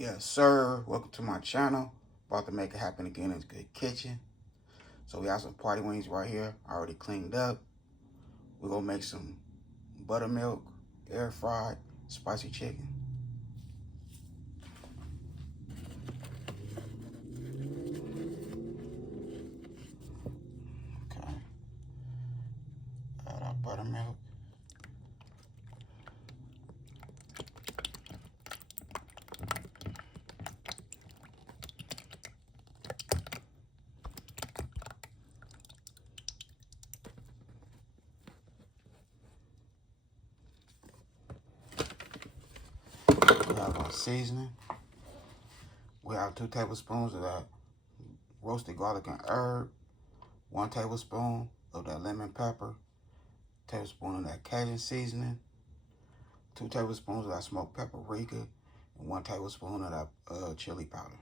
Yes, sir. Welcome to my channel. About to make it happen again in the good kitchen. So we have some party wings right here, already cleaned up. We're gonna make some buttermilk, air fried, spicy chicken. Okay. Add our buttermilk. We have our seasoning. We have 2 tablespoons of that roasted garlic and herb, 1 tablespoon of that lemon pepper, tablespoon of that Cajun seasoning, 2 tablespoons of that smoked paprika, and 1 tablespoon of that chili powder.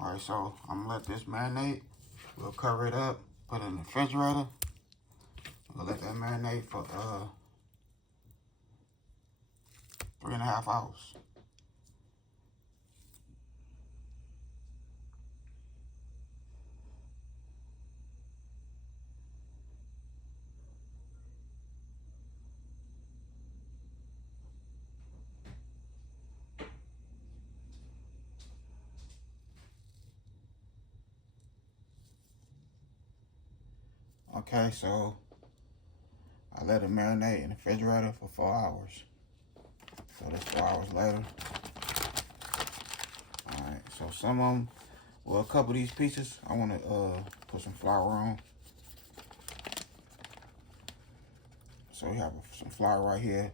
Alright, so I'm gonna let this marinate. We'll cover it up, put it in the refrigerator. We'll let that marinate for 3.5 hours. Okay, so I let it marinate in the refrigerator for 4 hours. So that's 4 hours later. Alright, so some of them, well, a couple of these pieces, I want to put some flour on. So we have some flour right here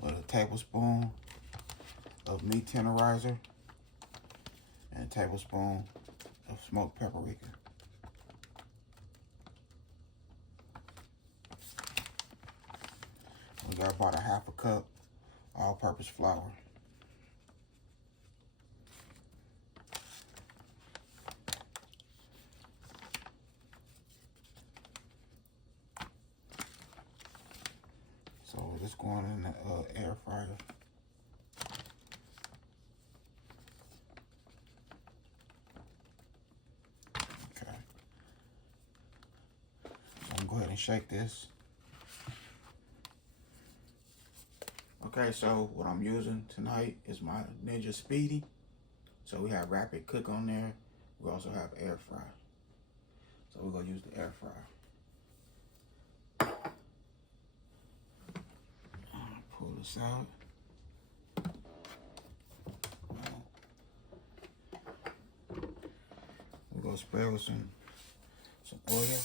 with a tablespoon of meat tenderizer and a tablespoon of smoked paprika. We got about a 1/2 cup all-purpose flour. So we're just going in the air fryer. Okay. So I'm gonna go ahead and shake this. Okay, so what I'm using tonight is my Ninja Speedy. So we have rapid cook on there. We also have air fry. So we're gonna use the air fryer. Pull this out. We're gonna spray with some oil.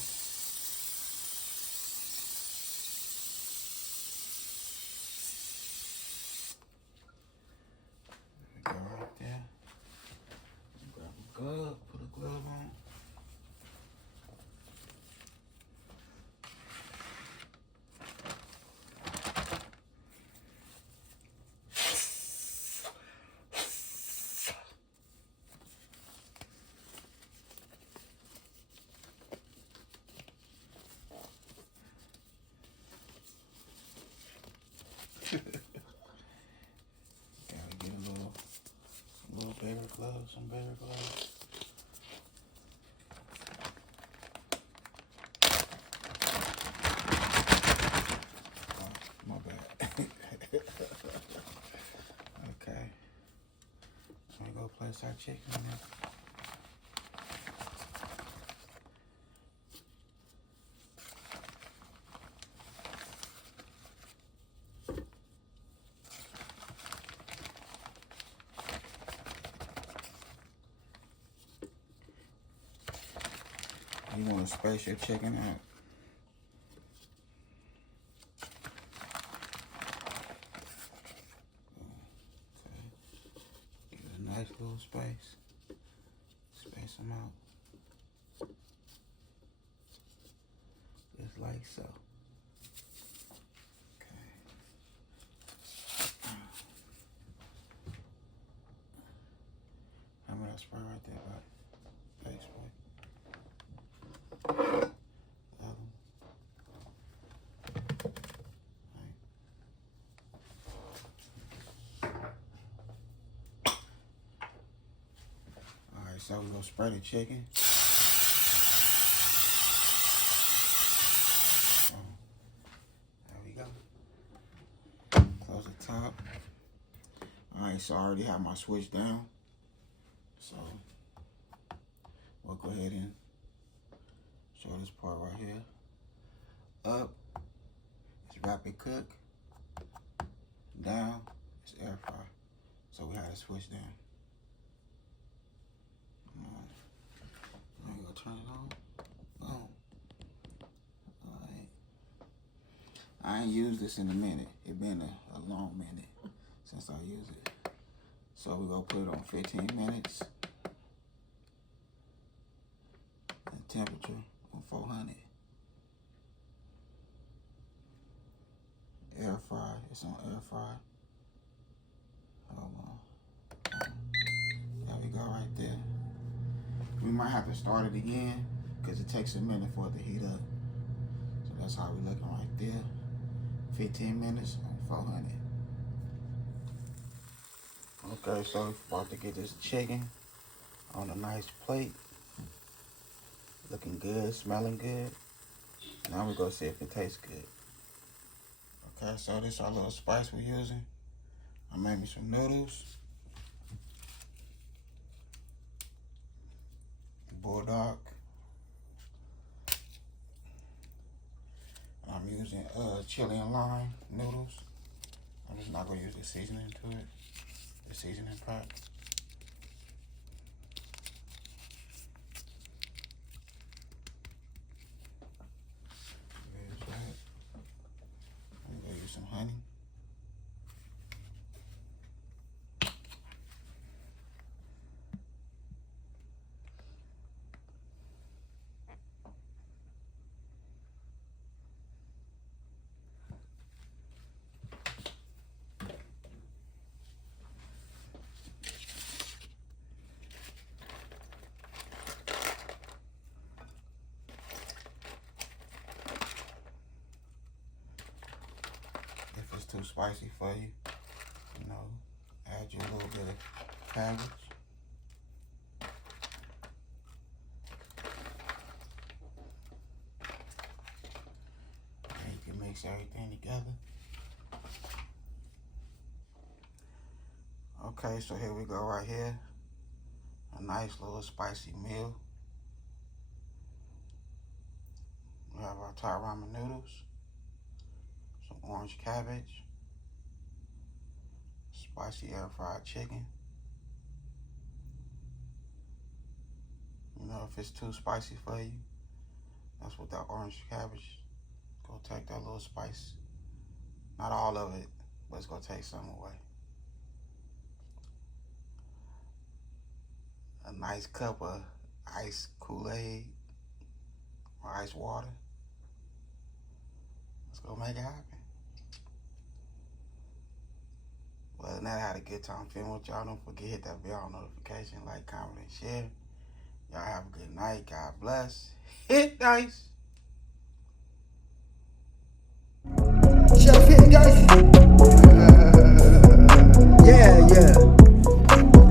Go right there. Grab a glove, put a glove on. Gotta get a little bigger gloves, some bigger gloves. Oh, my bad. Okay. So we go place our chicken in there. You want to space your chicken out. Okay. Give it a nice little space. Space them out. Just like so. Okay. put that back. Base plate. Alright, so we're gonna spray the chicken. There we go. Close the top. Alright, so I already have my switch down. So we'll go ahead and show this part right here. Up is rapid cook. Down is air fry. So we have to switch down. I'm gonna turn it on. Boom. Alright. I ain't used this in a minute. It's been a long minute since I used it. So we're gonna put it on 15 minutes. And temperature on 400. Air fry, it's on air fry. Hold on. There we go right there. We might have to start it again because it takes a minute for it to heat up. So that's how we're looking right there. 15 minutes on 400. Okay, so we're about to get this chicken on a nice plate. Looking good, smelling good. Now we're gonna see if it tastes good. Okay, so this is our little spice we're using. I made me some noodles. BULDAK. I'm using chili and lime noodles. I'm just not gonna use the seasoning to it. The seasoning pack. There's that. I'm gonna use some honey. If it's too spicy for you, you know, add your little bit of cabbage. And you can mix everything together. Okay, so here we go right here. A nice little spicy meal. We have our Thai ramen noodles. Some orange cabbage, spicy air fried chicken. You know, if it's too spicy for you, that's what that orange cabbage go take that little spice. Not all of it, but it's gonna take some away. A nice cup of iced Kool-Aid or ice water. Let's go make it happen. Well, other than that, I had a good time filming with y'all. Don't forget to hit that bell notification, like, comment, and share. Y'all have a good night. God bless. Hit dice. Chef hit dice. Yeah.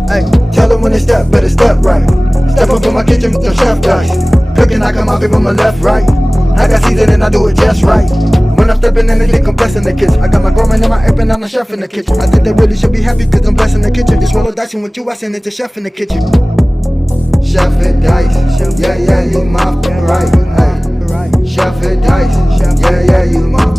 Hey, tell them when they step, better step right. Step up in my kitchen with them chef dice. Cooking, I come out from my left, right. I got season and I do it just right. When I'm stepping in the dick, I'm blessing the kitchen. I got my grandma and my app and I'm the chef in the kitchen. I think they really should be happy cause I'm blessing the kitchen. Just roll a dice and with you, I send it to chef in the kitchen. Chef hit dice. Yeah, you my right. Hey. Chef hit dice. Yeah, you my